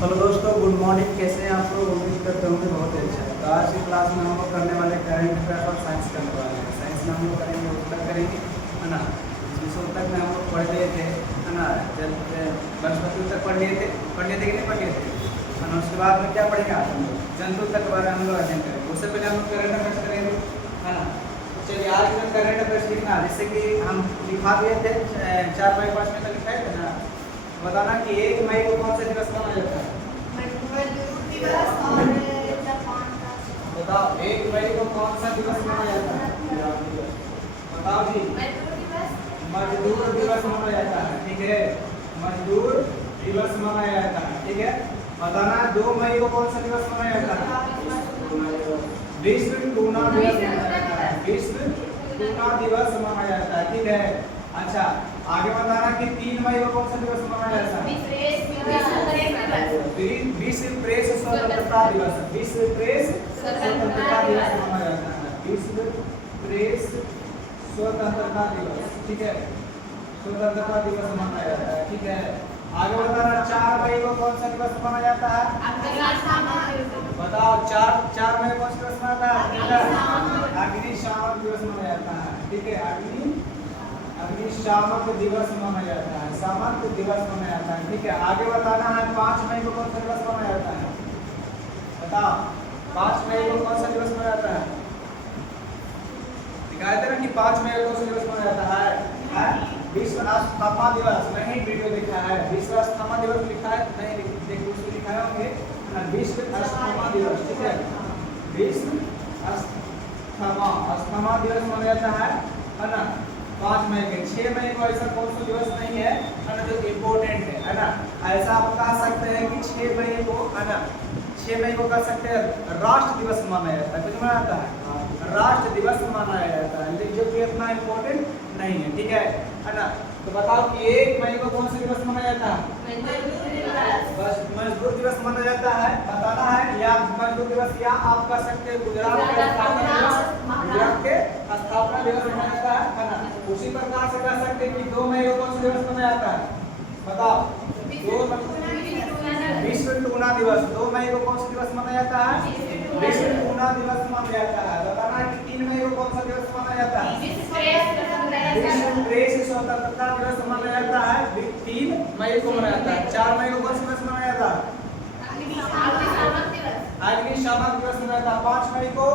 Hello दोस्तों, good morning. कैसे हैं आप लोग? उम्मीद करते होंगे बहुत अच्छा है। तो आज की क्लास में हम लोग करने वाले करंट अफेयर और साइंस करने वाले हैं। साइंस में हम लोग करेंगे उत्तक करेंगे, है ना। जिस उत्तक में हम लोग पढ़ लिए थे, है ना, जब वनस्पति उत्तक पढ़ लिए थे कि नहीं पढ़ लिए थे, है ना। उसके बाद में क्या पढ़ेंगे आज हम लोग? जंतु उत्तक के बारे में हम लोग अध्ययन करेंगे। उससे पहले हम लोग करंट अफेयर्स करेंगे, है ना। तो चलिए आज में करंट अफेयर्स लिखना, जैसे कि हम लिखा दिए थे 4 मई 5 मई तक लिखाए थे ना। बताना कि 1 मई को कौन सा दिवस मनाया जाता है? बताओ 1 मई को कौन सा दिवस मनाया जाता है? बताओ जी। मजदूर दिवस मनाया जाता है, ठीक है। मजदूर दिवस मनाया जाता है, ठीक है। बताना 2 मई को कौन सा दिवस मनाया जाता है? विश्व टूना दिवस मनाया जाता है। विश्व टूना दिवस मनाया जाता है, ठीक है। अच्छा, आगे बताना कि 3 मई को कौन सा दिवस मनाया जाता है? विश्व प्रेस स्वतंत्रता दिवस। विश्व प्रेस स्वतंत्रता दिवस मनाया जाता है। विश्व प्रेस स्वतंत्रता दिवस, ठीक है। स्वतंत्रता दिवस मनाया जाता है, ठीक है। आगे बताना 4 मई को कौन सा दिवस मनाया जाता है? बताओ 4 मई को कौन सा दिवस मनाया जाता है? अग्निशामक दिवस मनाया जाता है, ठीक है। अग्निशामक दिवस मनाया जाता है। शामक दिवस मनाया जाता है, ठीक है। आगे बताना है 5 मई को कौन सा दिवस मनाया जाता है? बताओ 5 मई को कौन सा दिवस मनाया जाता है? दिखाया था ना कि 5 मई को कौन सा दिवस मनाया जाता है? विश्व अस्थमा दिवस। नहीं, वीडियो दिखा है। विश्व अस्थमा दिवस लिखा है, नहीं देखो उसमें लिखाए होंगे ना। विश्व अस्थमा दिवस, ठीक है। विश्व अस्थमा दिवस मनाया जाता है ना 5 मई के। 6 मई को ऐसा कौन सा दिवस नहीं है ना जो इम्पोर्टेंट है ना। ऐसा आप कह सकते हैं कि 6 मई को, है ना, 6 मई को कह सकते हैं राष्ट्र दिवस मनाया जाता है। कुछ मनाया जाता है, राष्ट्र दिवस मनाया जाता है, लेकिन जो कि इतना इम्पोर्टेंट नहीं है, ठीक है ना। तो बताओ कि 1 मई को कौन सा दिवस मनाया जाता है? बस मजदूर दिवस मनाया जाता है, बताना है। या मजदूर दिवस, या आप कह सकते हैं गुजरात के स्थापना दिवस। गुजरात के स्थापना दिवस मनाया जाता है ना। उसी प्रकार से कह सकते हैं कि 2 मई को कौन सा दिवस मनाया जाता है? बताओ। विश्व टूना दिवस। 2 मई को कौन सा दिवस मनाया जाता है? विश्व टूना दिवस मनाया जाता है। बताना है कि 3 मई को कौन सा दिवस मनाया जाता है? विश्व प्रेस स्वतंत्रता दिवस मनाया जाता है। 3 मई को मनाया जाता है। 4 मई को कौन सा दिवस मनाया जाता है? अग्निशामक दिवस मनाया जाता है। 5 मई को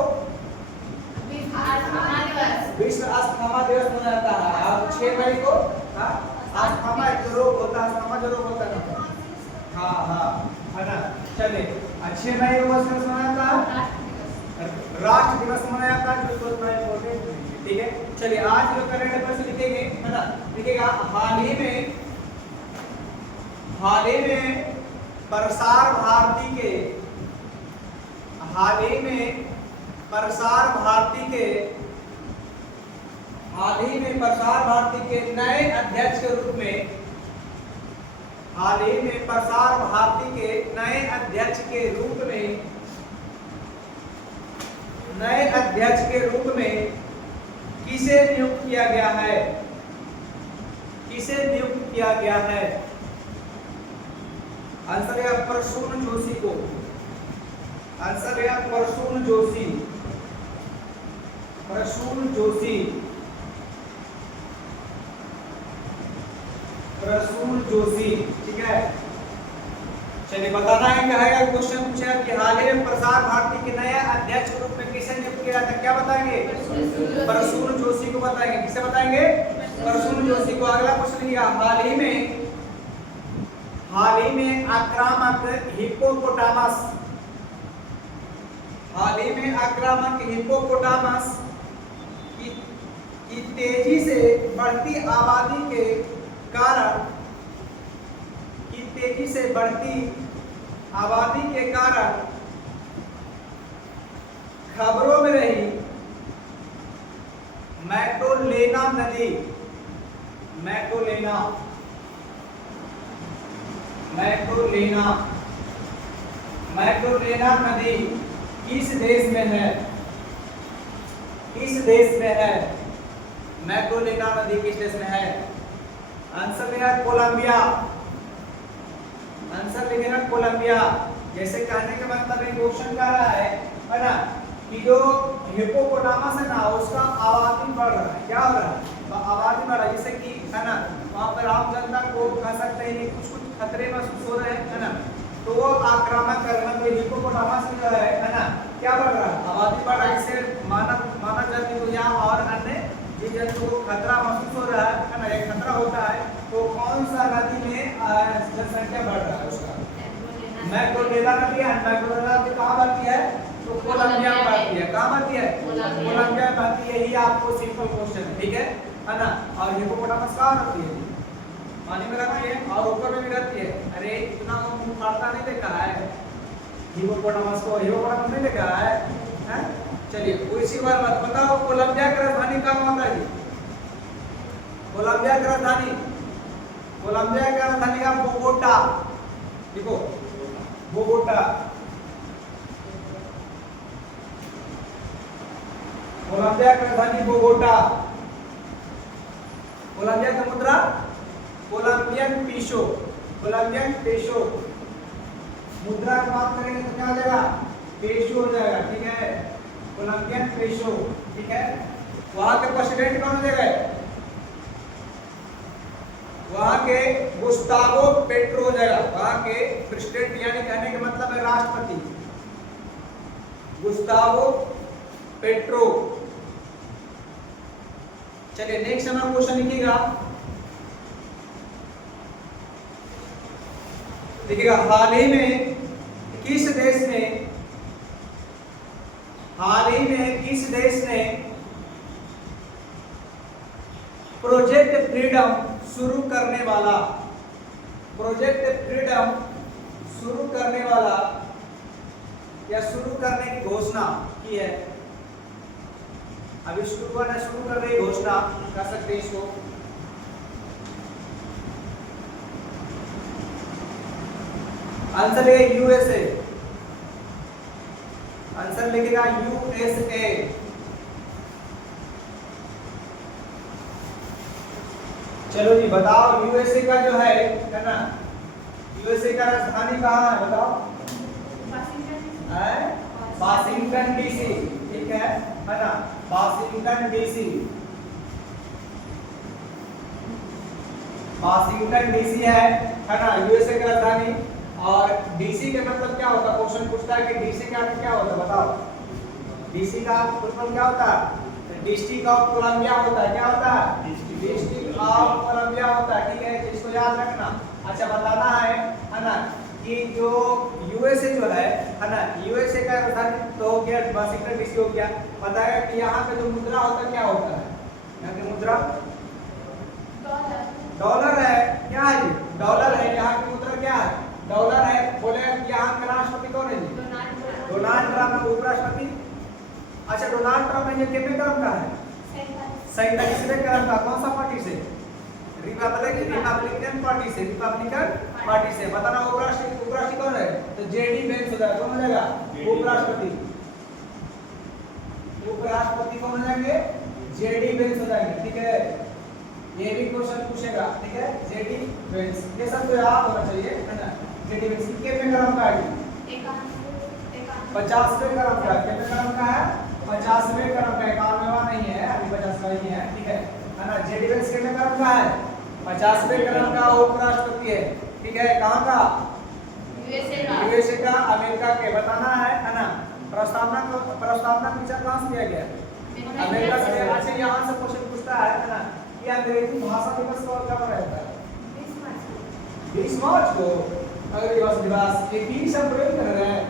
विश्व अस्थमा दिवस मनाया जाता है। और 6 मई को अस्थमा एक रोग होता है, अस्थमा जो रोग होता है ना। हाँ, है ना। चलिए 6 मई को कौन सा दिवस मनाया जाता है? राष्ट्र दिवस मनाया जाता है, जो इतना इम्पोर्टेंट है, ठीक है। चलिए आज जो करंट अफेयर्स लिखेंगे, है ना, लिखेगा हाल ही में प्रसार भारती के, हाल ही में प्रसार भारती के नए अध्यक्ष के रूप में, हाल ही में प्रसार भारती के नए अध्यक्ष के रूप में किसे नियुक्त किया गया है? किसे नियुक्त किया गया है? आंसर है प्रसून जोशी को। आंसर है प्रसून जोशी। प्रसून जोशी, ठीक है। चलिए बताना है, कहेगा क्वेश्चन पूछा कि हाल ही में प्रसार भारती के नए अध्यक्ष के रूप में किसे नियुक्त किया था? क्या बताएंगे? प्रसून जोशी को बताएंगे। किसे बताएंगे? प्रसून जोशी को। अगला क्वेश्चन लिखा हाल ही में आक्रामक हिप्पोपोटामस की तेजी से बढ़ती आबादी के कारण खबरों में रही मैक्डोलेना नदी किस देश में है? मैक्डोलेना नदी किस देश में है? आंसर है कोलंबिया। आंसर लिखेगा कोलंबिया। जैसे कहने का मतलब एक क्वेश्चन कह रहा है ना, कि जो हिप्पोपोटामस है ना उसका आबादी बढ़ रहा है। क्या हो रहा है? तो आबादी बढ़ रहा है, जैसे कि है ना वहाँ पर आम जनता को कह सकते हैं कि कुछ कुछ खतरे महसूस हो रहे हैं, है ना, तो वो आक्रामक करना, तो हिप्पोपोटामस जो है ना क्या बढ़ रहा है? आबादी बढ़ रहा है। इससे मानव जाति को या और अन्य जीव जंतु को खतरा महसूस हो रहा है ना, एक खतरा होता है। तो कौन सा नदी में जनसंख्या बढ़ रहा है उसका? मैक्रोनेला नदी है। मैक्रोनेला नदी कहाँ बहती है? तो कोलंबिया में बहती है। कहाँ बहती है? कोलंबिया में बहती है। यही आपको सिंपल क्वेश्चन है, ठीक है ना। और हिप्पोपोटामस कहाँ रहती है? पानी में रहती है और ऊपर में भी रहती है। अरे इतना मुंह फाड़ता नहीं देखा है हिप्पोपोटामस को? हिप्पोपोटामस नहीं देखा है, हैं? चलिए उसी बार बताओ, कोलंबिया की राजधानी कहाँ होता है? कोलंबिया की राजधानी, कोलंबिया की राजधानी का बोगोटा। देखो बोगोटा, कोलंबिया की राजधानी बोगोटा। कोलंबिया का मुद्रा कोलंबियन पीसो। कोलंबियन पेसो मुद्रा की बात करेंगे तो क्या हो जाएगा? पेसो हो जाएगा, ठीक है। कोलंबियन पेसो, ठीक है। वहां के प्रेसिडेंट कौन हो जाएगा? वहां के गुस्तावो पेट्रो हो जाएगा। वहां के प्रेसिडेंट यानी कहने का मतलब है राष्ट्रपति, गुस्तावो पेट्रो। चलिए नेक्स्ट हमारा क्वेश्चन लिखिएगा, देखिएगा हाल ही में किस देश ने प्रोजेक्ट फ्रीडम शुरू करने वाला, प्रोजेक्ट फ्रीडम शुरू करने वाला या शुरू करने की घोषणा की है? अभी शुरू करने की घोषणा कर सकते हैं इसको। आंसर है यूएसए। आंसर लिखेगा यूएसए। चलो जी बताओ, यूएसए का जो है ना, यूएसए का राजधानी कहाँ है बताओ? वाशिंगटन डीसी, ठीक है ना, वाशिंगटन डीसी। वाशिंगटन डीसी है ना यूएसए का राजधानी। और डीसी के मतलब क्या होता है? क्वेश्चन पूछता है कि डीसी का अर्थ क्या होता है बताओ? डीसी का मतलब क्या होता है? डिस्ट्रिक्ट ऑफ कोलंबिया होता है। क्या होता है? डिस्ट्रिक्ट ऑफ कोलंबिया होता है, ठीक है, इसको याद रखना। अच्छा बताना है ना कि जो यूएसए जो है ना, यूएसए का राजधानी तो हो गया वाशिंगटन डीसी हो गया। पता है कि यहाँ का जो मुद्रा होता है क्या होता है? यहाँ की मुद्रा डॉलर है। क्या है? डॉलर है। यहाँ की मुद्रा क्या है? डॉलर है। बोले यहाँ के राष्ट्रपति कौन है? डोनाल्ड ट्रम्प उपराष्ट्रपति। अच्छा डोनाल्ड ट्रम्प है, ये कितने क्रम का है? 47वें क्रम का। कौन सा पार्टी से? रिपब्लिकन पार्टी से। रिपब्लिकन पार्टी से। बताना उपराष्ट्रपति कौन है? तो जेडी वेंस हो जाएगा। कौन हो जाएगा? उपराष्ट्रपति। उपराष्ट्रपति कौन हो जाएंगे? जेडी वेंस हो जाएंगे, ठीक है। ये भी क्वेश्चन पूछेगा, ठीक है, जेडी वेंस। ये सब तो याद होना चाहिए, है ना। जेडी वेंस कितने क्रम का है? 50वें क्रम का। कितने क्रम का है? 50वें क्रम का। 91वां नहीं है, अभी 50 का ही है, ठीक है ना। जेडी वेंस कितने क्रम का है? 50वें क्रम का उपराष्ट्रपति है, ठीक है। कहाँ का? यूएसए का, अमेरिका के। बताना है ना। प्रस्तावना विचार कहाँ से किया गया? अमेरिका से। अच्छा यहाँ से क्वेश्चन पूछता है ना कि अंग्रेजी भाषा दिवस कब रहता है? 20 मार्च को अंग्रेजी भाषा दिवस। 21 अप्रैल को रह रहे हैं,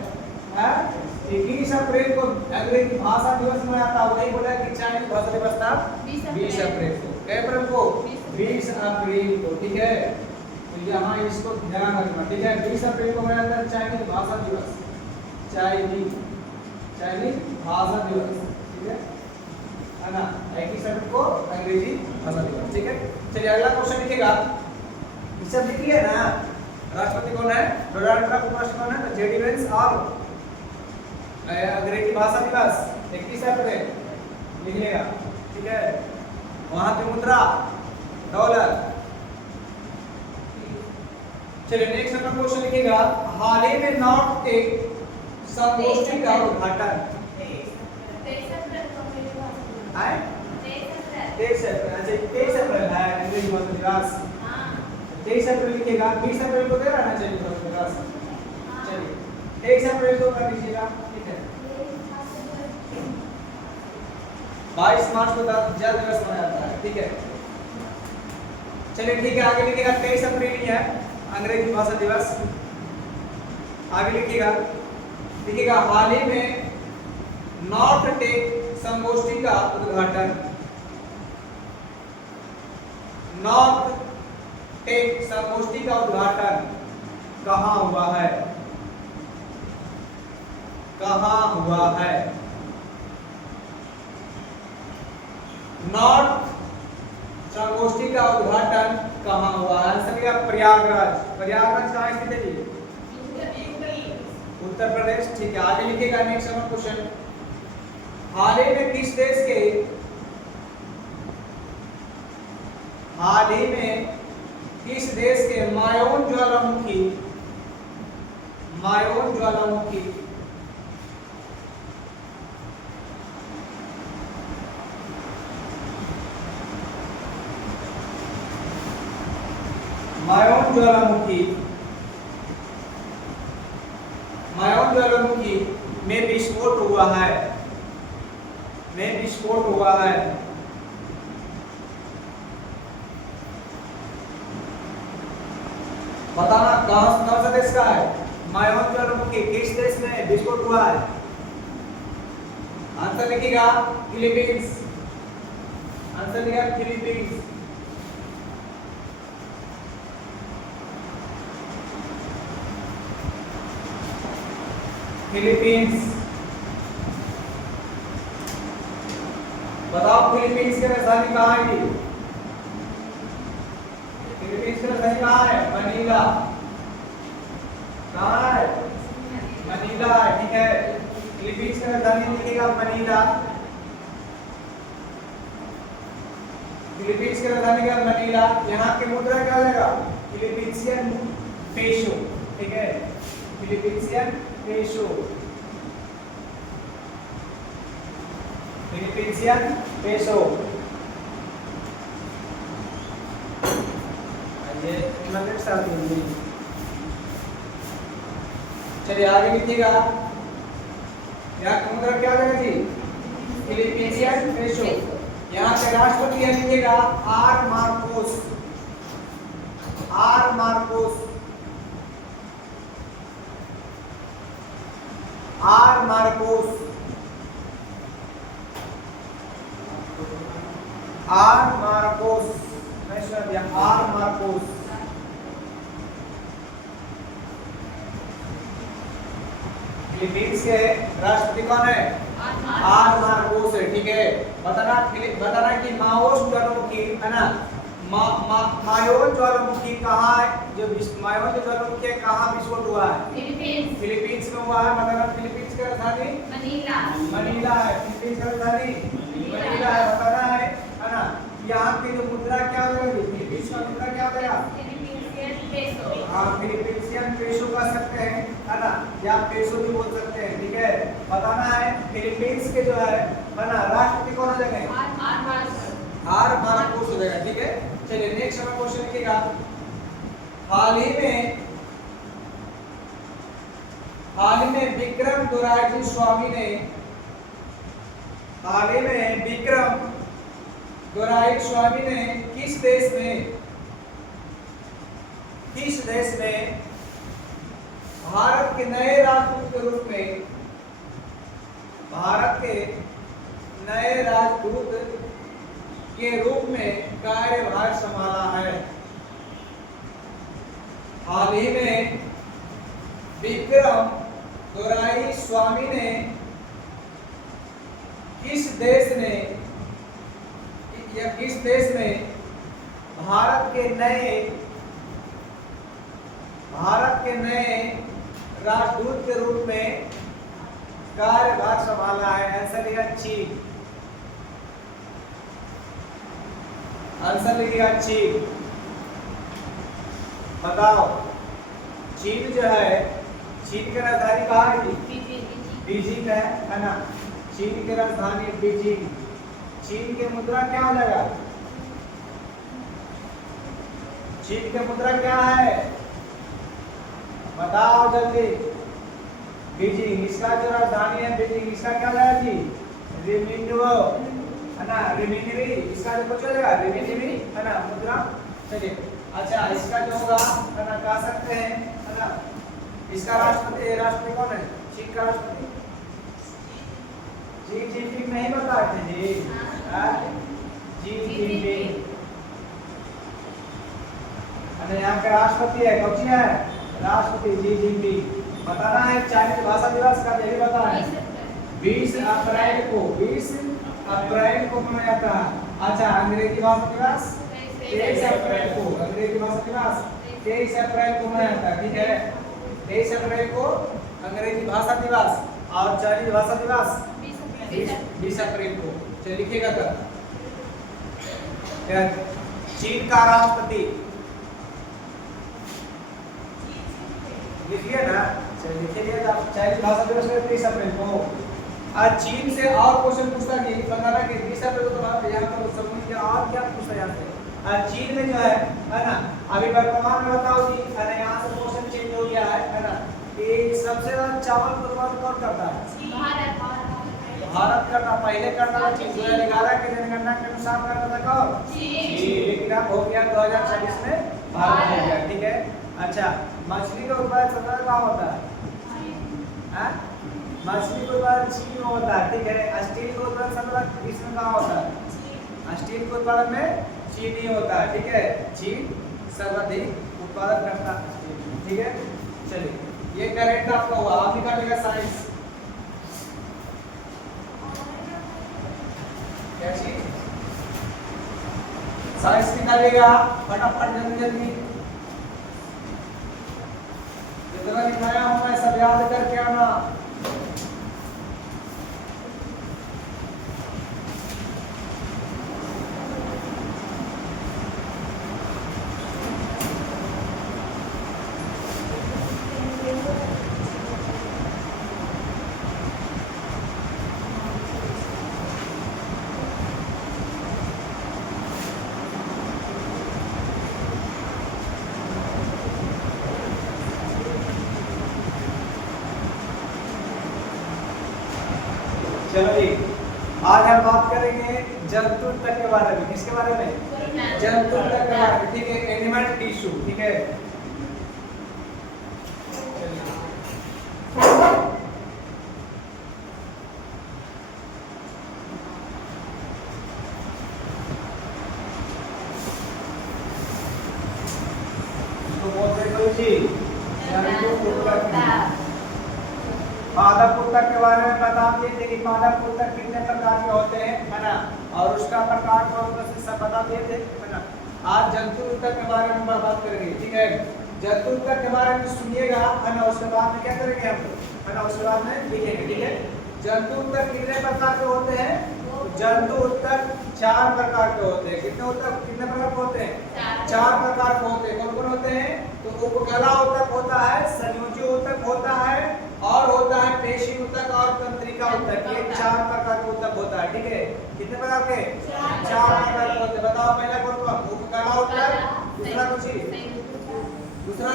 21 अप्रैल को अंग्रेजी भाषा दिवस मनाता। वही बोला कि चाइनीज भाषा दिवस था 20 अप्रैल को। अप्रैल को 20 अप्रैल को, ठीक है। तो यहाँ इसको ध्यान रखना, ठीक है। 20 अप्रैल को मनाता है चाइनीज भाषा दिवस। चाइनीज भाषा दिवस, ठीक है ना। 21 अप्रैल को अंग्रेजी भाषा दिवस, ठीक है। चलिए अगला क्वेश्चन लिखिएगा। इसे लिख लिया ना। राष्ट्रपति कौन है? Donald Trump. उपराष्ट्रपति कौन है? तो जेडी वेंस। और अंग्रेजी भाषा दिवस 21 अप्रैल लिखिएगा, ठीक है। वहां की मुद्रा डॉलर। चलिए नेक्स्ट नंबर क्वेश्चन लिखिएगा, हाल ही में नॉर्थ टेक संगोष्ठी का उद्घाटन। 23 अप्रैल है अंग्रेजी भाषा दिवस। 23 अप्रैल लिखिएगा, 20 अप्रैल को दे रहा ना चाहिए दिवस। चलिए 23 अप्रैल को कर लीजिएगा, ठीक है। 22 मार्च को जल दिवस मनाया जाता है, ठीक है। चलिए ठीक है, आगे लिखिएगा 23 अप्रैल ही है अंग्रेजी भाषा दिवस। आगे लिखिएगा हाल ही में नॉर्थ टेक संगोष्ठी का उद्घाटन। नॉर्थ टेक संगोष्ठी का उद्घाटन कहाँ हुआ है? कहाँ हुआ है? नॉर्थ संगोष्ठी का उद्घाटन कहाँ हुआ है? आंसर क्या? प्रयागराज। प्रयागराज कहाँ स्थित है जी? उत्तर प्रदेश, ठीक है। आगे लिखिएगा नेक्स्ट नंबर क्वेश्चन, हाल ही में किस देश के मायोन ज्वालामुखी मायोन ज्वालामुखी में विस्फोट हुआ है? बताना कौन सा देश का है? मायोन ज्वालामुखी किस देश में विस्फोट हुआ है? आंसर लिखिएगा फिलीपींस। आंसर लिखिएगा फिलीपींस। फिलीपींस। बताओ फिलीपींस की राजधानी कहाँ है? फिलीपींस की राजधानी कहाँ है? मनीला। कहाँ है? मनीला है, ठीक है। फिलीपींस की राजधानी लिखिएगा मनीला। फिलीपींस की राजधानी क्या? मनीला। यहाँ की मुद्रा क्या लगेगा? फिलीपींसियन पेसो, ठीक है। फिलीपींसियन पेसो। फिलीपींसियन पेसो। ये इनके साथ होंगे। चलिए आगे लिखिएगा, यहाँ की मुद्रा क्या लगेगा जी? फिलीपींसियन पेसो। यहाँ के राष्ट्रपति है लिखिएगा R Marcos. R Marcos. R Marcos. R Marcos. मैं सुन दिया, आर मार्कोस। फिलीपींस के राष्ट्रपति कौन है? आर मार्कोस है, ठीक है। बताना कि माओस ज्वालामुखी है ना, मायोन ज्वालामुखी कहाँ है? जो मायोन ज्वालामुखी है कहाँ विस्फोट हुआ है? फिलीपींस में हुआ है। बताना फिलीपींस की राजधानी मनीला है। फिलीपींस की राजधानी मनीला है, बताना है ना। यहाँ की जो मुद्रा क्या लगेगी? फिलीपींस का मुद्रा क्या लगेगा? हाँ, फिलीपींसियन पेसो कह सकते हैं, है ना, या पेसो भी बोल सकते हैं, ठीक है। बताना है फिलीपींस के जो है ना राष्ट्रपति कौन हो जाएंगे? आर मार्कोस हो जाएगा, ठीक है। चलिए नेक्स्ट हमारा क्वेश्चन लिखिएगा, हाल ही में विक्रम दोराई स्वामी ने किस देश में भारत के नए राजदूत के रूप में कार्यभार संभाला है? हाल ही में विक्रम दोराई स्वामी ने किस देश में भारत के नए राजदूत के रूप में कार्यभार संभाला है? आंसर लिखिएगा चीन। आंसर लिखिएगा चीन। बताओ चीन जो है, चीन की राजधानी कहाँ है? बीजिंग है ना। चीन की राजधानी बीजिंग। चीन की मुद्रा क्या हो जाएगा? चीन की मुद्रा क्या है बताओ जल्दी। बीजिंग, इसका जो राजधानी है बीजिंग, इसका क्या हो जाएगा जी? रिमिन्वो है ना, रिमिनवी, इसका जो कुछ हो जाएगा रिमिनवी है ना मुद्रा। चलिए अच्छा, इसका जो होगा है ना कह सकते हैं है ना, इसका राष्ट्रपति कौन है? चीन का राष्ट्रपति जी जिनपिंग नहीं बताते जी, जी जिनपिंग। अरे यहाँ के राष्ट्रपति है, कौन सी है? राष्ट्रपति जी जिनपिंग। बताना है चाइनीज भाषा दिवस का, यही बताना है 20 अप्रैल को, 20 अप्रैल को मनाया जाता है। अच्छा, अंग्रेजी भाषा दिवस 23 अप्रैल को, अंग्रेजी भाषा दिवस 23 अप्रैल को मनाया जाता है, ठीक है। 23 अप्रैल को अंग्रेजी भाषा दिवस और चाइनीज भाषा दिवस 20 अप्रैल को। चलिए लिखिएगा कर। चीन का राष्ट्रपति लिखिए ना, चलिए लिखिए। चाइनीज भाषा दिवस 23 अप्रैल को। आज चीन से और क्वेश्चन पूछता नहीं, बताना कि 20 अप्रैल को तुम्हारा यहाँ पर समझ क्या और क्या पूछा जाता है। आज चीन में जो है ना, अभी वर्तमान में बताओ जी है ना, यहाँ से क्वेश्चन चेंज हो गया है ना, कि सबसे ज्यादा चावल उत्पादन कौन करता है? भारत करता, पहले करता था चीन। 2011 के जनगणना के अनुसार करता था कौन? चीन। लेकिन अब हो गया 2026 में भारत हो गया, ठीक है। अच्छा, मछली का उत्पादन सबसे ज्यादा कहाँ होता है? मछली का उत्पादन चीन में होता है, ठीक है। स्टील का उत्पादन सबसे ज्यादा विश्व में कहाँ होता है? स्टील के उत्पादन में चीन ही होता है, ठीक है। चीन सर्वाधिक उत्पादन करता है, ठीक है। चलिए ये करेक्ट आपका हुआ। आप निकालिएगा साइंस। क्या चीज? साइंस निकालिएगा फटाफट, जल्दी जल्दी। जितना लिखाया हूं मैं सब याद करके आना। चलो जी, आज हम बात करेंगे जंतु तक के बारे में। किसके बारे में? जंतु तक के बारे में, ठीक है। एनिमल टिश्यू, ठीक है। तो बोलते हैं जी जंतु तक। पादप ऊतक के बारे में बता दिए कि पादप ऊतक कितने प्रकार के होते हैं, है ना, और उसका प्रकार कौन सा सब बता दिए थे, है ना। आज जंतु ऊतक के बारे में बात करेंगे, ठीक है। जंतु ऊतक के बारे में सुनिएगा, है ना, उसके बाद में क्या करेंगे हम, है ना, उसके बाद में लिखेंगे, ठीक है। जंतु ऊतक कितने प्रकार के होते हैं? जंतु ऊतक 4 प्रकार के होते हैं। कितने ऊतक, कितने प्रकार के होते हैं? 4 प्रकार के होते हैं। कौन कौन होते हैं? तो उपकला ऊतक होता है, संयोजी ऊतक होता है, और होता है पेशी ऊतक और तंत्रिका ऊतक। ये 4 प्रकार के ऊतक होता है, ठीक है। कितने प्रकार के? 4 प्रकार के होते हैं। बताओ पहला कौन कौन? उपकला ऊतक, दूसरा कुछ, दूसरा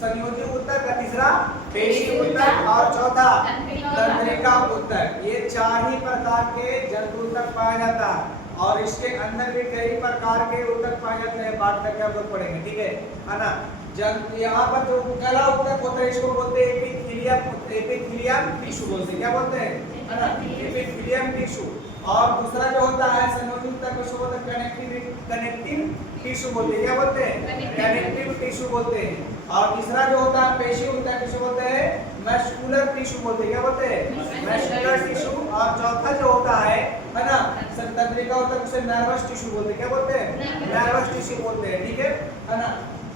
संयोजी ऊतक, तीसरा पेशी ऊतक और चौथा तंत्रिका ऊतक। ये 4 ही प्रकार के जंतु ऊतक पाया जाता है, और इसके अंदर भी कई प्रकार के ऊतक पाए जाते हैं। बात करके हम लोग पढ़ेंगे, ठीक है ना। यहाँ पर जो उपकला ऊतक होता है इसको बोलते हैं एपिथेलियम टिश्यू बोलते हैं। क्या बोलते हैं, है ना, एपिथेलियम टिश्यू। और दूसरा जो होता है संयोजी ऊतक, उसको बोलते हैं कनेक्टिव टिश्यू बोलते हैं। क्या बोलते हैं? कनेक्टिव टिश्यू बोलते हैं। और तीसरा जो होता है पेशी ऊतक, इसे बोलते हैं मस्कुलर टिश्यू बोलते हैं। क्या बोलते हैं? Muscular tissue. और चौथा जो होता है ना तंत्रिका ऊतक, उसे नर्वस टिश्यू बोलते हैं। क्या बोलते हैं? नर्वस टिश्यू बोलते हैं, ठीक है ना।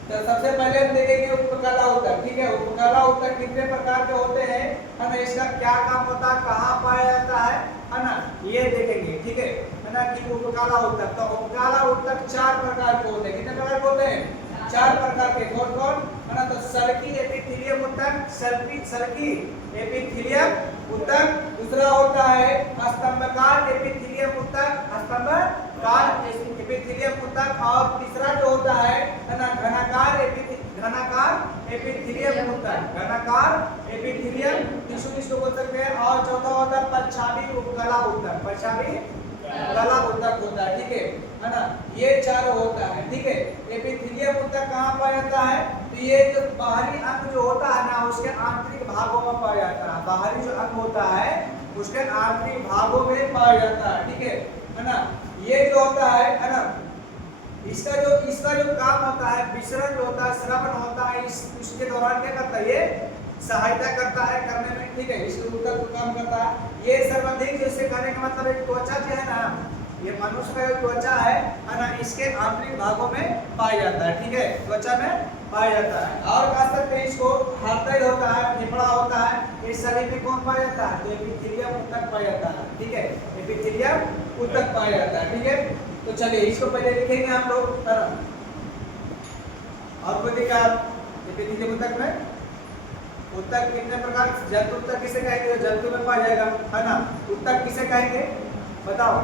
तो सबसे पहले हम देखेंगे उपकला ऊतक, ठीक है। उपकला ऊतक कितने प्रकार के होते हैं, है ना, इसका क्या काम होता है, कहाँ पाया जाता है ना, ये देखेंगे, ठीक है ना, कि उपकला ऊतक। तो उपकला ऊतक 4 प्रकार के होते हैं। कितने प्रकार के होते हैं? 4 प्रकार के। कौन कौन, है ना, तो सल्की एपिथेलियम ऊतक, सल्की एपिथेलियम ऊतक। दूसरा होता है स्तंभकार एपिथेलियम ऊतक, स्तंभकार एपिथेलियम ऊतक। और तीसरा जो होता है ना घनाकार एपिथेलियम ऊतक, घनाकार एपिथेलियम टिश्यू जिसको बोल सकते हैं। और चौथा होता है पश्चाभी उपकला ऊतक, पश्चाभी गला ऊतक होता है, ठीक है ना। ये चारों होता है, ठीक है। एपिथेलियम ऊतक कहाँ पाया जाता है? तो ये जो बाहरी अंग जो होता है ना उसके आंतरिक भागों में पाया जाता है। बाहरी जो अंग होता है उसके आंतरिक भागों में पाया जाता है, ठीक है ना। ये जो होता है ना इसका जो काम होता है विसरण जो होता है, श्रवण होता है, उसके दौरान क्या करता है? ये सहायता करता है करने में, ठीक है। इसके ऊतक काम करता है। ये सर्वाधिक जैसे कहने का मतलब एक त्वचा जो है ना, ये मनुष्य का जो त्वचा है ना इसके आंतरिक भागों में पाया जाता है, ठीक है, त्वचा में पाया जाता है। और कह सकते हैं इसको हृदय होता है, फेफड़ा होता है, इस शरीर में कौन पाया जाता है? तो एपिथेलियम ऊतक पाया जाता है, ठीक है, एपिथेलियम ऊतक पाया जाता है, ठीक है। तो चलिए इसको पहले लिखेंगे हम लोग। और कोई दिक्कत? एपिथेलियम ऊतक में ऊतक कितने प्रकार? जंतु ऊतक किसे कहेंगे? जंतु में पाया जाएगा, है ना। ऊतक किसे कहेंगे? बताओ।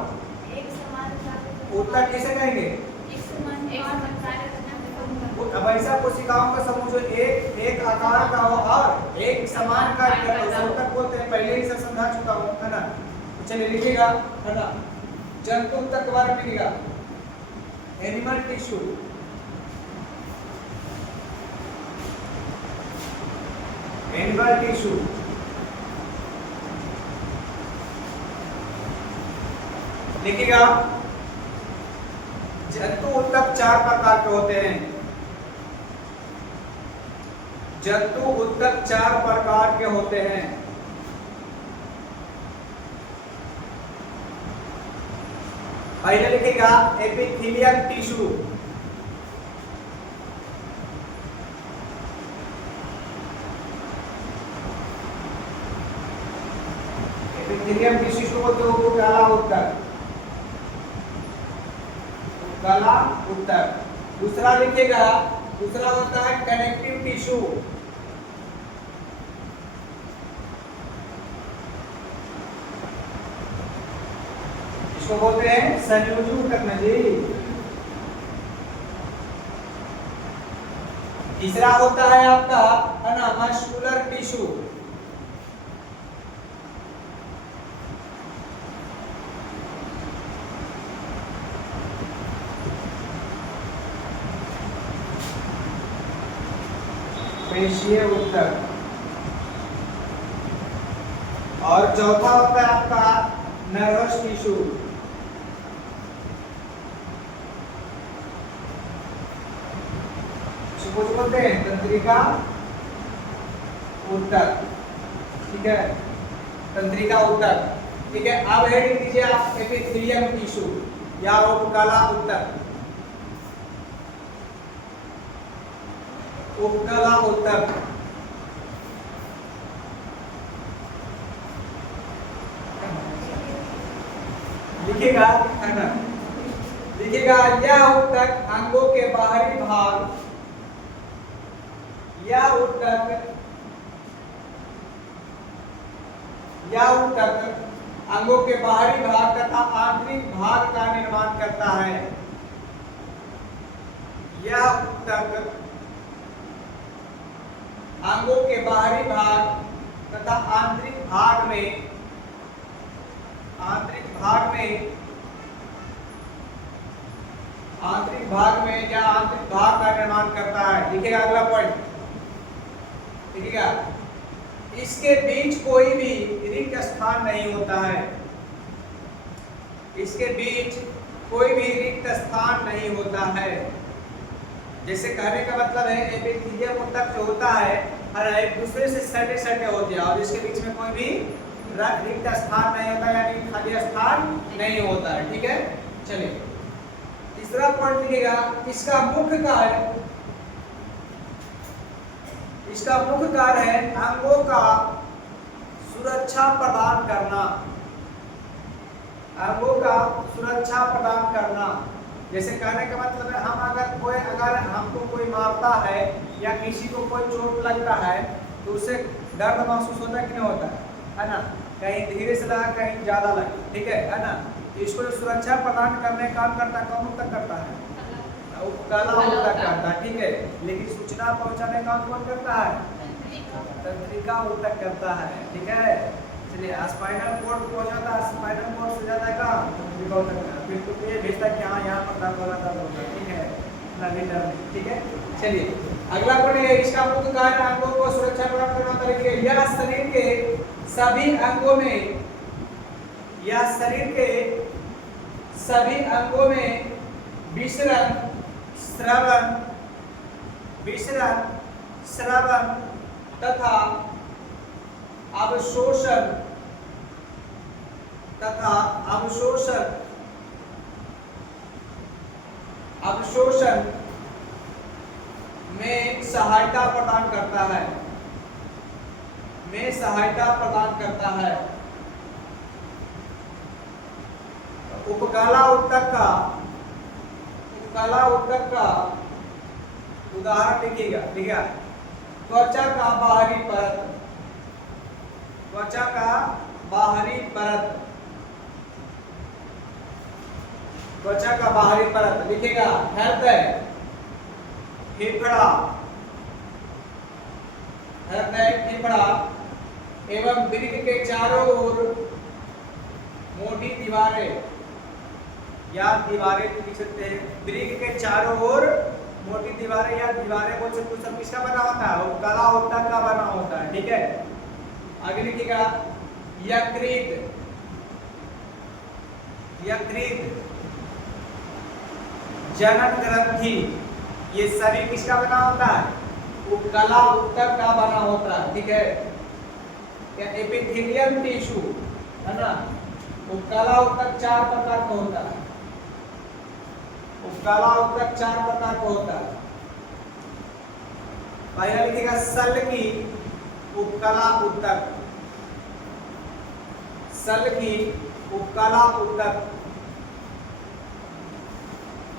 एक समान ऊतक किसे कहेंगे? अब ऐसा कोशिकाओं का समूह जो एक आकार का हो और एक समान कार्य करे उसे ऊतक बोलते हैं। पहले ही से समझा चुका हूँ, है ना। चलिए लिखिएगा, है ना। जंतु ऊतक के बारे में लिखिएगा, एनिमल टिश्यू, एनिमल टिश्यू। लिखिएगा जंतु ऊतक 4 प्रकार के होते हैं। जंतु ऊतक 4 प्रकार के होते हैं। पहले लिखिएगा एपिथेलियल टिश्यू, एपिथेलियम टिश्यू को तो उपकला ऊतक, उपकला ऊतक। दूसरा लिखिएगा, दूसरा होता है कनेक्टिव टिश्यू, इसको बोलते हैं संयोजी ऊतक ना जी। तीसरा होता है आपका, है ना, मस्कुलर टिश्यू, पेशीय ऊतक। और चौथा होता है आपका नर्वस टिश्यू, कुछ बोलते हैं तंत्रिका ऊतक, ठीक है, तंत्रिका ऊतक, ठीक है। अब हेडिंग दीजिए आप एपिथेलियम टिश्यू या उपकला ऊतक, उपकला ऊतक। लिखिएगा, है ना, लिखिएगा यह ऊतक अंगों के बाहरी भाग, यह ऊतक अंगों के बाहरी भाग तथा आंतरिक भाग का निर्माण करता है। यह ऊतक अंगों के बाहरी भाग तथा आंतरिक भाग में या आंतरिक भाग का निर्माण करता है। लिखिएगा अगला पॉइंट, लिखिएगा इसके बीच कोई भी रिक्त स्थान नहीं होता है। इसके बीच कोई भी रिक्त स्थान नहीं होता है। जैसे कहने का मतलब है एपिथेलियम ऊतक जो होता है हर एक दूसरे से सटे होते हैं और इसके बीच में कोई भी रिक्त स्थान नहीं होता, यानी खाली स्थान नहीं होता है, ठीक है। चलिए तीसरा पॉइंट लिखिएगा, इसका मुख्य कार्य है अंगों का सुरक्षा प्रदान करना, अंगों का सुरक्षा प्रदान करना। जैसे कहने का मतलब है हम अगर हमको कोई मारता है या किसी को कोई चोट लगता है तो उससे दर्द महसूस होता है कि नहीं होता है ना। कहीं धीरे से लगा कहीं ज्यादा लगा, ठीक है ना। इसको जो सुरक्षा प्रदान करने का काम करता है कौन तक करता है, उपकला तक करता है, ठीक है। लेकिन सूचना पहुंचाने का काम कौन करता है, तंत्रिका तक करता है, ठीक है। चलिए स्पाइनल कोड पहुंचाता है, स्पाइनल कोड से जाता है काम तंत्रिका तक करता है, फिर तो ये भेजता है कि हाँ यहाँ पर दर्द हो रहा है, ठीक है ना, ठीक है। चलिए अगला पढ़िए, इसका मुख्य कार्य अंगों को सुरक्षा प्रदान करना तरीके। यह शरीर के सभी अंगों में, यह शरीर के सभी अंगों में विसरण, श्रवण तथा अवशोषण में सहायता प्रदान करता है, उपकला ऊतक का उदाहरण लिखिएगा। त्वचा का बाहरी परत लिखिएगा। हृदय, फेफड़ा एवं वृक्क के चारों ओर मोटी दीवारें या दीवारें लिख सकते हैं। वृक्क के चारों ओर मोटी दीवारें या दीवारें बोल सकते, सब किसका बना होता है, उपकला ऊतक का बना होता है, ठीक है। आगे लिखिएगा यकृत, जनन ग्रंथि, ये सभी किसका बना होता है, उपकला ऊतक का बना होता है, ठीक है। या एपिथेलियम टिश्यू है ना, उपकला ऊतक 4 प्रकार का होता है, उपकला ऊतक 4 प्रकार का होता है। पहला लिखिएगा सल्की उपकला ऊतक,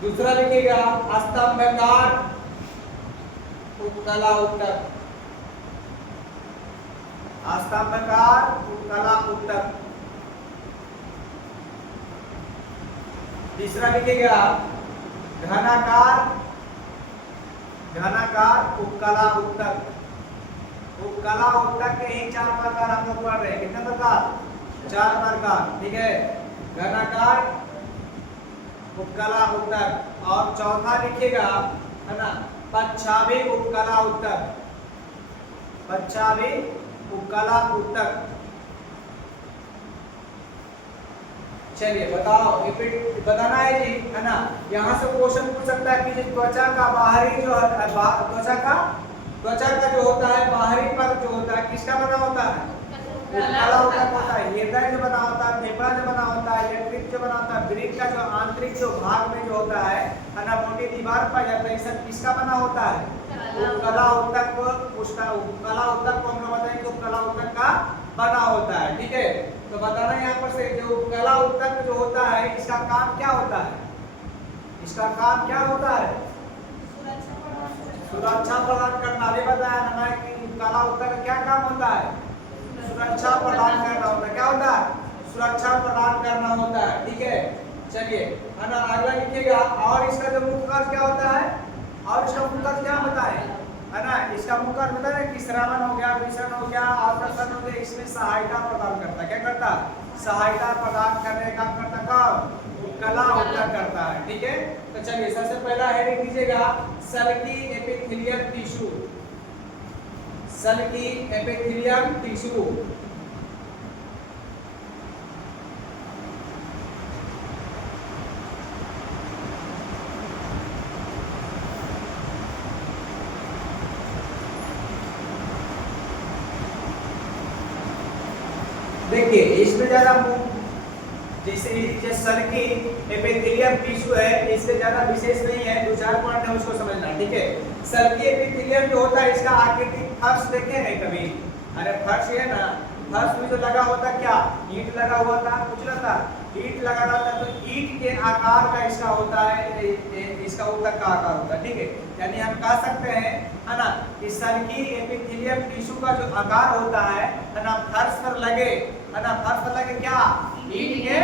दूसरा लिखिएगा स्तंभकार उपकला ऊतक, तीसरा लिखिएगा घनाकार उपकला ऊतक के ही 4 प्रकार हम लोग पढ़ रहे हैं। कितने प्रकार, 4 प्रकार, ठीक है। घनाकार उपकला ऊतक, और चौथा लिखिएगा है ना पच्छाभी उपकला ऊतक। चलिए बताओ, बताना है जी, है ना। यहाँ से क्वेश्चन पूछ सकता है कि त्वचा का बाहरी जो त्वचा का जो होता है बाहरी पर जो होता है किसका बना होता है, उपकला ऊतक होता है। हृदय जो बना होता है, फेफड़ा जो बना होता है, यकृत जो बना होता है, वृक्क का जो आंतरिक जो भाग में जो होता है ना, मोटी दीवार पर जाता है, सब किसका बना होता है, उपकला ऊतक को। उपकला ऊतक को हम लोग बताएंगे कि उपकला ऊतक का बना होता है, ठीक है। तो बताना यहाँ पर से जो उपकला ऊतक जो होता है इसका काम क्या होता है, सुरक्षा प्रदान करना। अभी बताया ना कि उपकला ऊतक का क्या काम होता है, सुरक्षा प्रदान करना होता है। क्या होता है, सुरक्षा प्रदान करना होता है, ठीक है। चलिए है ना अगला लिखिएगा। और इसका जो मुख्य कार्य क्या होता है, और इसका मुख्य कार्य क्या बताए, है ना। इसका मुख्य कार्य बताया कि श्रवण हो गया, विसरण हो गया, आकर्षण हो गया, इसमें सहायता प्रदान करता है। क्या करता है, सहायता प्रदान करने का करता काम उपकला ऊतक करता है, ठीक है। तो चलिए सबसे पहला हेडिंग दीजिएगा सल्की एपिथेलियम टिश्यू। देखिए इसमें ज्यादा जैसे सल्की एपिथेलियम टिश्यू है, इससे ज्यादा विशेष नहीं है, 2-4 पॉइंट है उसको समझना, ठीक है। सल्की एपिथेलियम जो होता है इसका आकृति फर्श देखे हैं कभी, अरे फर्श है ना, फर्श में जो लगा होता क्या, ईंट लगा हुआ था, कुछ था, ईंट लगा रहता है तो ईंट के आकार का इसका होता है, इसका ऊतक का आकार होता है, ठीक है। यानी हम कह सकते हैं, है ना, इस सल्की एपिथेलियम टिश्यू का जो आकार होता है ना, फर्श पर लगे, है ना, फर्श पर लगे क्या, ईंट के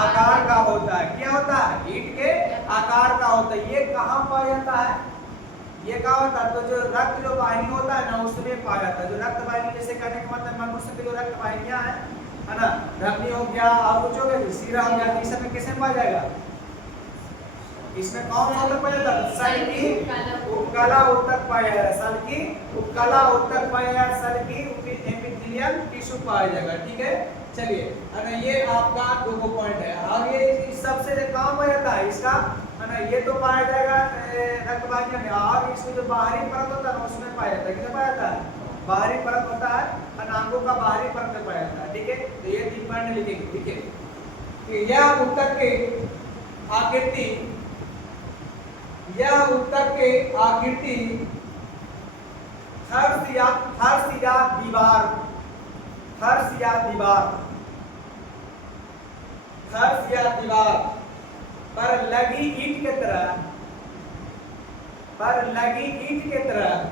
आकार का होता है। क्या होता है, ईंट के आकार का होता है। ये कहाँ पाया जाता है, ये क्या होता है, तो जो रक्त जो वाहिनी होता है ना उसमें पाया जाता है। जो रक्त वाहिनी जैसे कहने का मतलब मनुष्य की जो रक्त वाहिनियां है ना, धमनी हो गया और कुछ हो गया, सीरा हो गया, इस सब में किसमें पाया जाएगा, इसमें कौन सा ऊतक पाया जाता है, सल्की उपकला ऊतक पाया जाएगा, सल्की उपकला ऊतक पाया जाएगा, सल्की एपिथेलियम टिश्यू पाया जाएगा, ठीक है। चलिए, है ना, ये आपका दो पॉइंट है। आगे इस सबसे कहाँ पाया जाता है इसका, है ना, ये तो पाया जाएगा रक्त वाहिनी में, और इसमें जो बाहरी परत होता है ना उसमें पाया जाता है। किसमें पाया जाता है, बाहरी परत होता है, अंगों का बाहरी परत में पाया जाता है, ठीक है। तो ये 3 पॉइंट लिखेंगे, ठीक है। कि यह ऊतक के आकृति, यह ऊतक के आकृति फर्श या दीवार, फर्श या दीवार, फर्श या दीवार पर लगी ईंट के तरह, पर लगी ईंट के तरह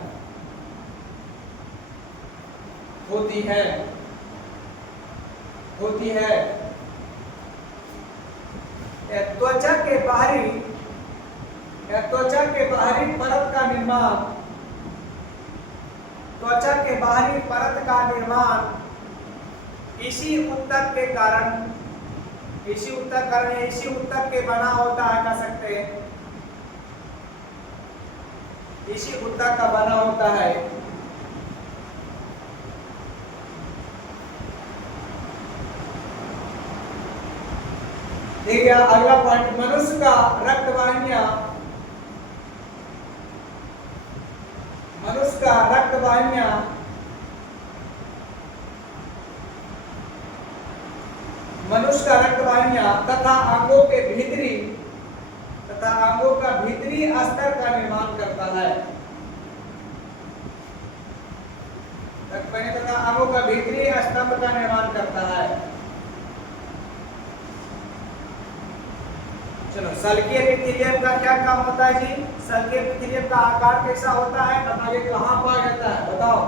होती है, होती है। त्वचा के बाहरी, त्वचा के बाहरी परत का निर्माण, त्वचा के बाहरी परत का निर्माण इसी ऊतक के कारण, इसी ऊतक कारण, इसी ऊतक के बना होता है, कह सकते हैं इसी ऊतक का बना होता है। ठीक है, अगला पॉइंट, मनुष्य का रक्त वाहिनियां, मनुष्य का रक्त वाहिनियां मनुष्य का रक्त वाहिनियां तथा अंगों के भीतरी, तथा अंगों का भीतरी स्तर का निर्माण करता है, रक्त वाहिनी तथा अंगों का भीतरी स्तंभ का निर्माण करता है। चलो, सल्की एपिथेलियम का क्या काम होता है जी, सल्की एपिथेलियम का आकार कैसा होता है, तथा ये कहाँ पाया जाता है, बताओ।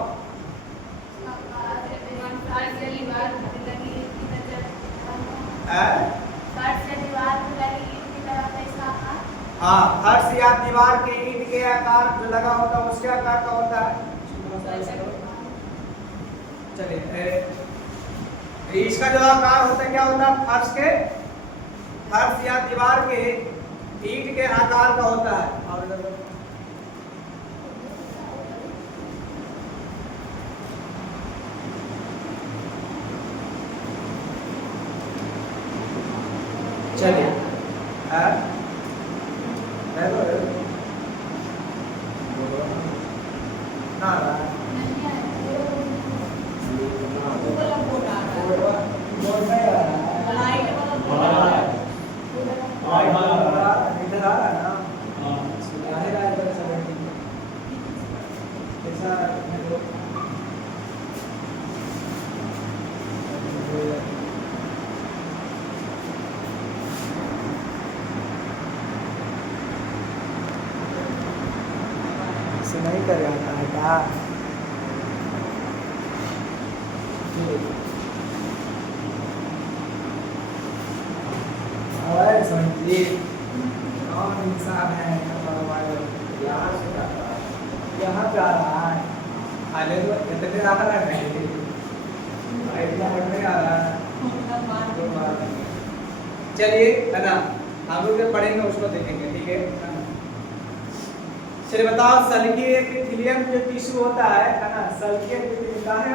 हाँ, फर्श या दीवार के ईंट के आकार जो लगा होता है उसके आकार का होता है। चलिए, इसका जो आकार होता है क्या होता है, फर्श के, फर्श या दीवार के ईंट के आकार का होता है। और चलिए, नहीं कर आता है क्या, समझिए कौन इंसान है, यहाँ पे आ रहा है, आले तो इतने आ रहा है, नहीं आ रहा है। चलिए, है ना, हम लोग जब पढ़ेंगे उसको देखेंगे, ठीक है। चलिए बताओ, सल्की एपिथेलियम जो टिश्यू होता है ना, सल्की एपिथेलियम कहाँ है,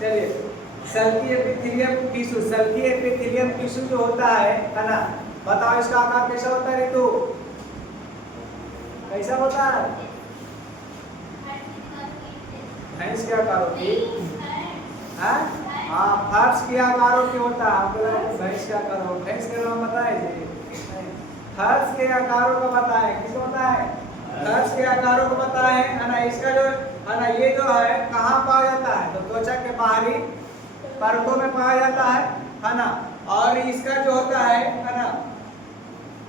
चलिए, सल्की एपिथेलियम टिश्यू, सल्की एपिथेलियम टिश्यू जो होता है ना, बताओ इसका आकार कैसा होता है ऋतु, कैसा होता है, भैंस के आकार होती है, हाँ, फर्श के आकारों की होता है, आपको भैंस के आकार हो, भैंस के नाम बताए जी, फर्श के आकारों को बताए, किसको बताए, फर्श के आकारों को बताए, है ना। इसका जो है ना, ये जो है कहाँ पाया जाता है, तो त्वचा के बाहरी परतों में पाया जाता है, है ना, और इसका जो होता है ना,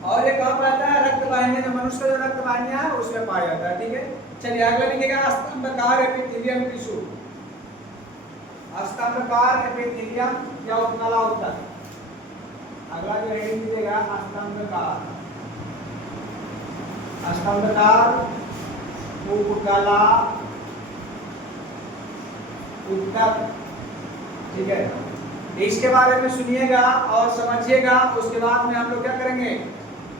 और ये कहाँ पाता है, रक्त वाहिनी में, मनुष्य का जो रक्त वाहिनियां है उसमें पाया जाता है। ठीक है, चलिए अगला लिखिएगा स्तंभकार एपिथेलियम टिश्यू। स्तंभकार एपिथेलियम या उपकला ऊतक। अगला जो हेडिंग दीजिएगा स्तंभकार, स्तंभकार उपकला ऊतक। ठीक है, इसके बारे में सुनिएगा और समझिएगा, उसके बाद में हम लोग क्या करेंगे,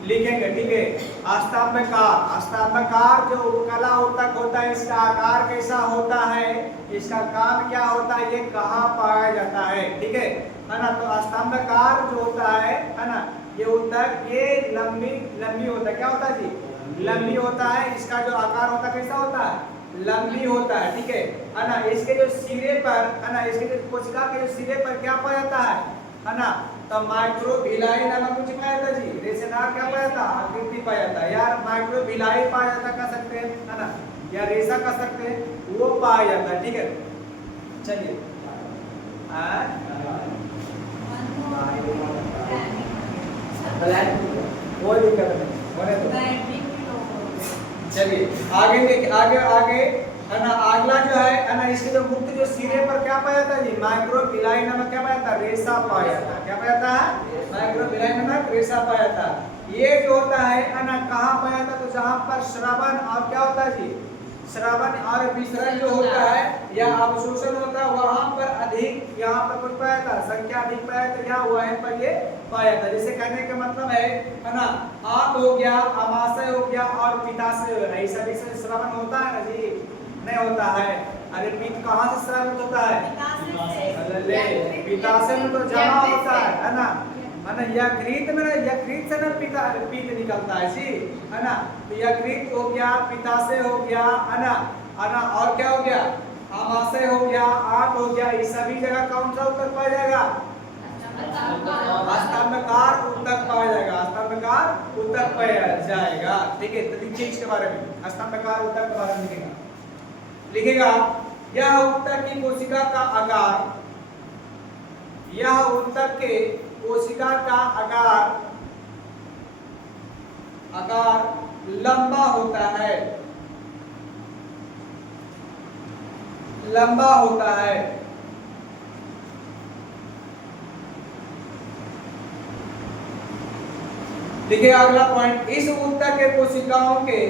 लिखेंगे। ठीक है, स्तंभकार, स्तंभकार जो उपकला ऊतक होता है, इसका आकार कैसा होता है, इसका काम क्या होता है, ये कहाँ पाया जाता है। ठीक है ना, तो स्तंभकार जो होता है ना, ये ऊतक ये लंबी होता है। क्या होता है जी, लंबी होता है। इसका जो आकार होता है कैसा होता है, लंबी होता है। ठीक है ना, इसके जो सिरे पर है ना, इसके जो कोशिका के जो सिरे पर क्या पाया जाता है ना, तो माइक्रोविलाई नामक कुछ पाया जाता जी, रेशेदार क्या पाया जाता, आकृति पाया जाता है, यार माइक्रोविलाई पाया जाता कह सकते हैं, है ना, या रेशा कह सकते हैं, वो पाया जाता है। ठीक है, चलिए कोई दिक्कत नहीं होने दो। चलिए आगे देखिए, आगे है ना, अगला जो है ना, इसके जो मुक्त जो सिरे पर क्या पाया जाता है जी, माइक्रोविलाई नामक क्या पाया जाता है, रेशा पाया जाता है। क्या पाया जाता है, माइक्रोविलाई नामक रेशा पाया जाता है। ये जो होता है ना, कहाँ पाया जाता है, तो जहाँ पर श्रवण और क्या होता है जी, श्रवण और विसरण जो होता है या अवशोषण होता है, वहां पर अधिक, यहाँ पर कुछ पाया जाता है, संख्या अधिक पाया जाता है, या वहीं पर ये पाया जाता है। जैसे कहने का मतलब है ना, आप हो गया, अमाशय हो गया और पित्ताशय हो गया, ये सभी से श्रवण होता है ना जी, नहीं होता है। अरे पित्त कहाँ से श्रावित होता है, पित्ताशय में तो जमा होता है ना, यकृत में ना, यकृत से ना पित्त निकलता है जी, है ना, तो यकृत हो गया, पित्ताशय हो गया, है ना, और क्या हो गया, आमाशय हो गया, आंत हो गया, इस सभी जगह कौन सा ऊतक पाया जाएगा, स्तंभकार ऊतक पाया जाएगा, स्तंभकार ऊतक पाया जाएगा। ठीक है, तो लिखिए इसके बारे में, स्तंभकार ऊतक के बारे में लिखेगा, यह ऊतक की कोशिका का आकार, यह ऊतक के कोशिका का आकार लंबा होता है, लंबा होता है। देखिए अगला पॉइंट, इस ऊतक के कोशिकाओं के,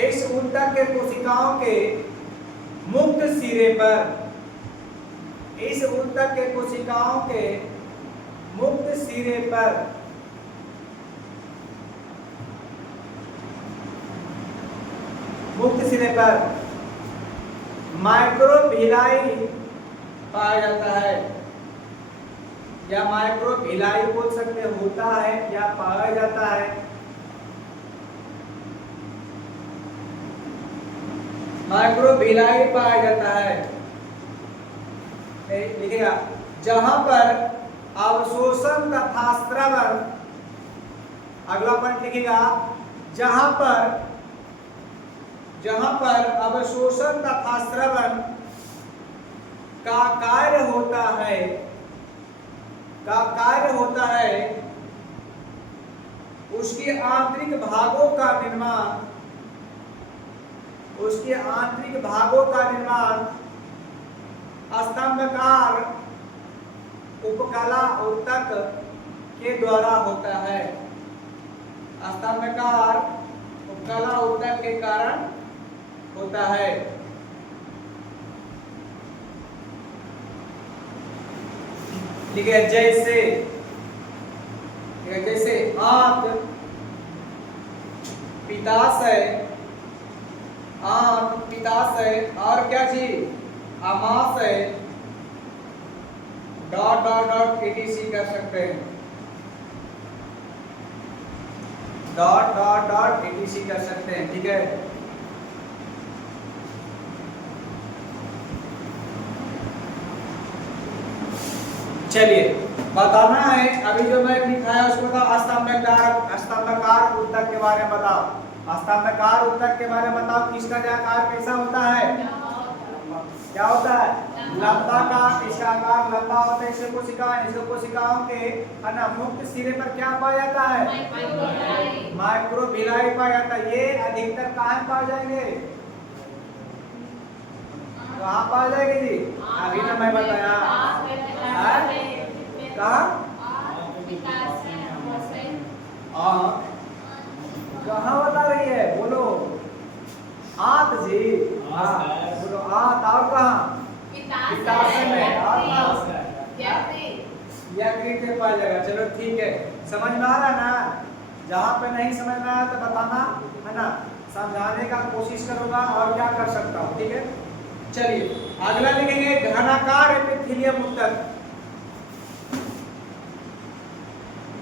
इस ऊतक के कोशिकाओं के मुक्त सिरे पर, इस ऊतक के कोशिकाओं के मुक्त सिरे पर माइक्रोविलाई पाया जाता है, या माइक्रोविलाई बोल सकते होता है या पाया जाता है। माइक्रोविलाई पाया जाता है, लिखिएगा, जहां पर अवशोषण तथा श्रवण, अगला पॉइंट लिखिएगा, जहां पर अवशोषण तथा श्रवण का कार्य होता है, उसके आंतरिक भागों का निर्माण स्तंभकार उपकला ऊतक के द्वारा होता है, स्तंभकार उपकला ऊतक के कारण होता है। ठीक है, जैसे आंत, पित्ताशय और क्या चीज, आमाशय, डॉट डॉट डॉट etc कर सकते हैं, डॉट डॉट डॉट etc कर सकते हैं। ठीक है, चलिए बताना है, अभी जो मैं लिखाया उसको बताओ, स्तंभकार ऊतक के बारे में बताओ, स्तंभकार ऊतक के बारे में बताओ, किसका आकार कैसा होता है, क्या होता है? लंबा का इसका आकार लंबा होता है, इससे कोशिकाओं के है ना मुक्त सिरे पर क्या पाया जाता है? माइक्रोविलाई पाया जाता है। ये अधिकतर कहाँ पाए जाएंगे? कहाँ पाए जाएंगे जी? अभी ना मैं बताया कहाँ कहाँ बता रही है? बोलो आंत जी। हाँ बोलो आंत। और कहाँ? पित्ताशय में। और कहाँ? यकृत में पाया जाएगा। चलो ठीक है, समझ में आ रहा है ना? जहाँ पे नहीं समझ में आया तो बताना है ना, समझाने का कोशिश करूंगा और क्या कर सकता हूँ। ठीक है, चलिए अगला लिखेंगे घनाकार एपिथेलियम ऊतक।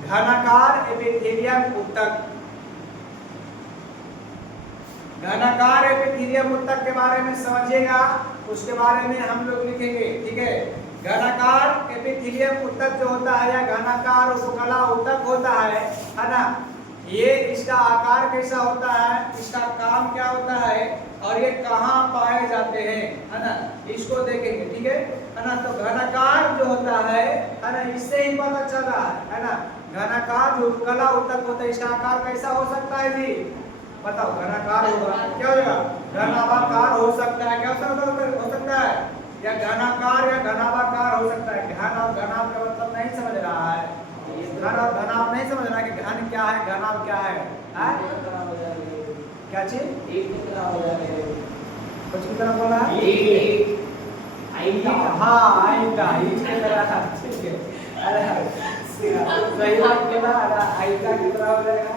घनाकार एपिथेलियम ऊतक। घनाकार एपिथेलियम ऊतक के बारे में समझिएगा, उसके बारे में हम लोग लिखेंगे। ठीक है, घनाकार एपिथेलियम ऊतक जो होता है या घनाकार उपकला ऊतक होता है ना, ये इसका आकार कैसा होता है, इसका काम क्या होता है और ये कहाँ पाए जाते हैं, है ना, इसको देखेंगे। ठीक है ना। तो घनाकार जो होता है ना, इससे ही पता चल रहा है ना, घनाकार जो उपकला ऊतक होता है इसका आकार कैसा हो सकता है जी? बताओ। घनाकार होगा, क्या हो जाएगा? घनाभाकार हो सकता है। क्या हो सकता है? या घनाकार या घनाभाकार हो सकता है। घन और घनाभ का मतलब नहीं समझ रहा है। घन और घनाभ नहीं समझ रहा है कि घन क्या है घनाभ क्या है? क्या चीज? एक की तरह हो जाएगा। कुछ की तरह बोला है? हाँ आईटा, ईट की तरह। ठीक है, अरे सही बात बोला। आईटा की तरह हो जाएगा।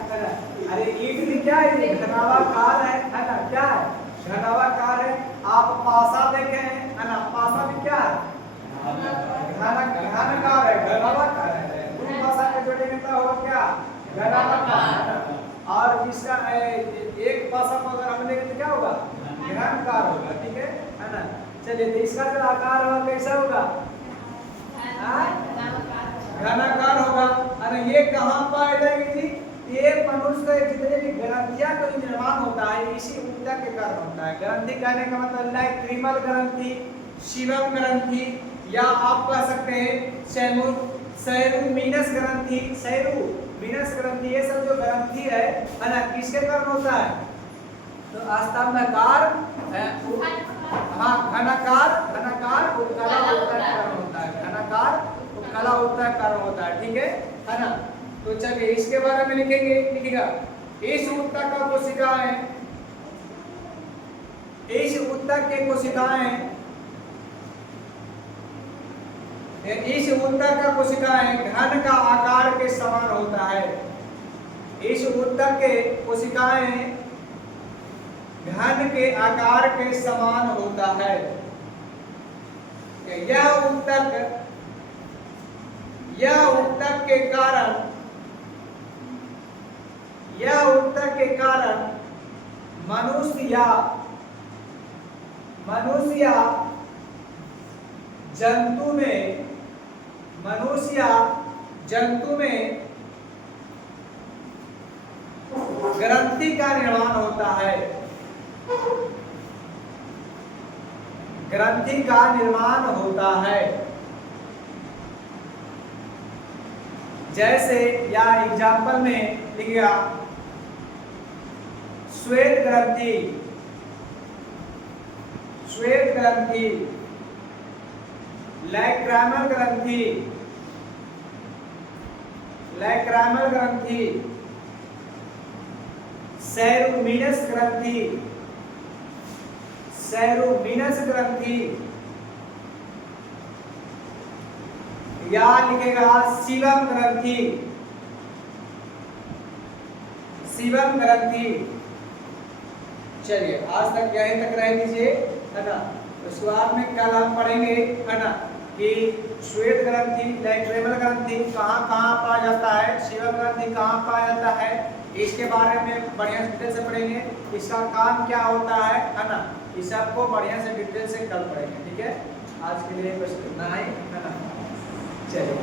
अरे ईट भी क्या है? घनाभाकार है ना? क्या है? घनाभाकार है। आप पासा देखे है ना? पासा भी क्या है? घनाकार है, घनाभाकार है। उन पासा के जोड़े में क्या होगा? क्या? घनाभाकार। और इसका एक पासा को अगर हम लेंगे तो क्या होगा? घनाकार होगा। ठीक है ना। चलिए तो इसका जो आकार होगा कैसा होगा? घनाकार होगा। अरे ये कहाँ पाए जाएगी जी? ये मनुष्य के जितने भी ग्रंथियां का निर्माण होता है इसी ऊतक के कारण होता है। ग्रंथि कहने का मतलब लाइक क्रीमल ग्रंथि, शिवम ग्रंथि, या आप कह सकते हैं सैरुमिनस ग्रंथि, सैरुमिनस ग्रंथि। ये सब जो ग्रंथि है ना, किसके कारण होता है? तो स्तंभकार, हाँ घनाकार, घनाकार उपकला ऊतक के कारण होता है। घनाकार उपकला ऊतक के कारण होता है। ठीक है ना। तो चलिए इसके बारे में लिखेंगे। लिखिएगा इस ऊतक का कोशिकाएं, इस ऊतक के कोशिकाएं, इस ऊतक का कोशिकाएं घन का आकार के समान होता है। इस ऊतक के कोशिकाएं घन के आकार के समान होता है। यह ऊतक के कारण मनुष्य या जंतु में ग्रंथि का निर्माण होता है। ग्रंथि का निर्माण होता है। जैसे या एग्जाम्पल में लिखिएगा श्वेत ग्रंथि, श्वेत ग्रंथि, लैक्रामल ग्रंथि, लैक्रामल ग्रंथि, सैरुमिनस ग्रंथि, सैरुमिनस ग्रंथि, या लिखेगा शिवम ग्रंथि, शिवम ग्रंथि। चलिए आज तक यहीं तक रह दीजिए, है ना। उसके बाद में कल हम पढ़ेंगे, है ना, कि श्वेत ग्रंथि, लैक्रेमल ग्रंथि कहाँ कहाँ पाया जाता है, शिवम ग्रंथि कहाँ पाया जाता है, इसके बारे में बढ़िया डिटेल से पढ़ेंगे। इसका काम क्या होता है ना, इस सबको बढ़िया से डिटेल से कल पढ़ेंगे। ठीक है, आज के लिए बस इतना ही, है ना। चलिए।